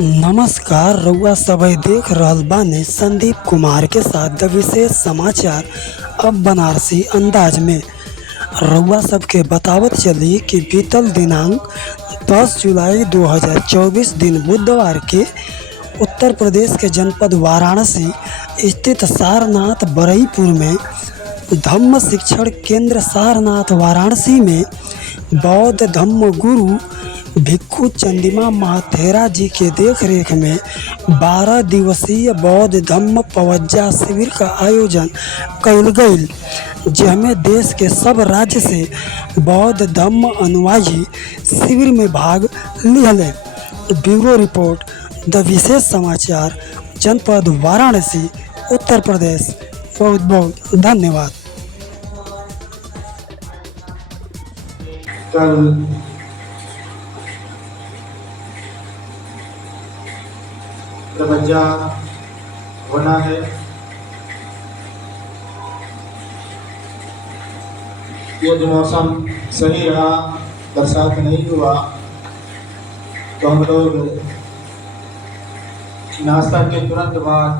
नमस्कार रउआ सभे देख रहल बानी संदीप कुमार के साथ द विशेष समाचार। अब बनारसी अंदाज में रउआ सबके बतावत चली कि बीतल दिनांक 10 जुलाई 2024 दिन बुधवार के उत्तर प्रदेश के जनपद वाराणसी स्थित सारनाथ बरईपुर में धम्म शिक्षण केंद्र सारनाथ वाराणसी में बौद्ध धम्म गुरु भिक्षु चंदिमा महाथेरा जी के देखरेख में 12 दिवसीय बौद्ध धम्म पवज्जा शिविर का आयोजन कइल गइल, जेमे देश के सब राज्य से बौद्ध धम्म अनुयायी शिविर में भाग लिहले। ब्यूरो रिपोर्ट, द विशेष समाचार, जनपद वाराणसी, उत्तर प्रदेश। बहुत बहुत धन्यवाद। कल तवज्जा होना है। यदि मौसम सही रहा, बरसात नहीं हुआ, तो हम लोग नाश्ता के तुरंत बाद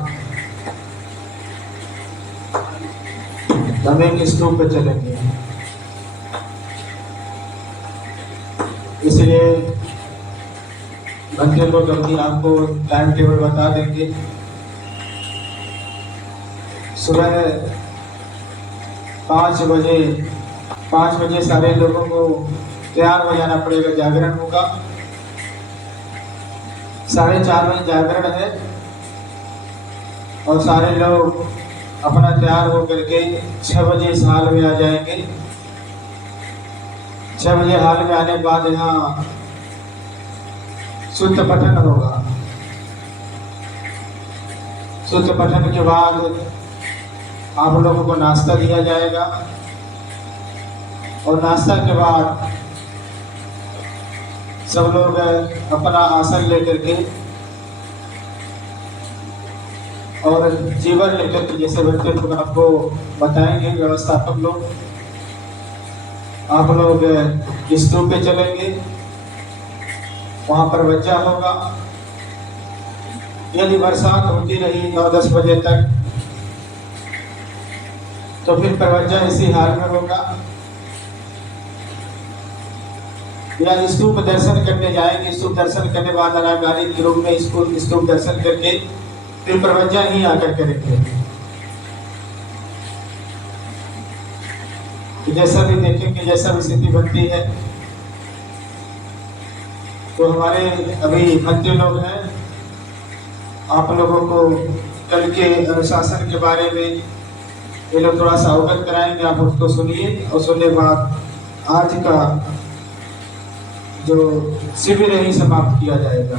दमे के स्टोव पे चलेंगे। इसलिए घंटे को जल्दी आपको टाइम टेबल बता देंगे। सुबह 5 बजे सारे लोगों को तैयार हो जाना पड़ेगा। जागरण होगा 4:30 बजे जागरण है और सारे लोग अपना तैयार होकर के 6 बजे इस हाल में आ जाएंगे। 6 बजे हाल में आने के बाद यहाँ शुद्ध पठन होगा। शुद्ध पठन के बाद आप लोगों को नाश्ता दिया जाएगा और नाश्ता के बाद सब लोग अपना आसन लेकर के और जीवन लेकर के, जैसे बच्चे लोग आपको बताएंगे व्यवस्थापक लोग, आप लोग स्तूप पे चलेंगे। वहाँ पर बच्चा होगा। यदि बरसात होती रही 9-10 बजे तक, तो फिर प्रवज्जा इसी हाल में होगा। या स्तूप दर्शन करने जाएंगे। स्तूप दर्शन करने बाद अनागारी के रूप में स्तूप दर्शन करके फिर प्रवज्जा ही आकर करेंगे। जैसा भी देखेंगे, जैसा भी स्थिति बनती है। तो हमारे अभी भक्ति लोग हैं, आप लोगों को कल के अनुशासन के बारे में ये लोग थोड़ा सा अवगत कराएंगे। आप उसको सुनिए और सुनने के बाद आज का जो शिविर है समाप्त किया जाएगा।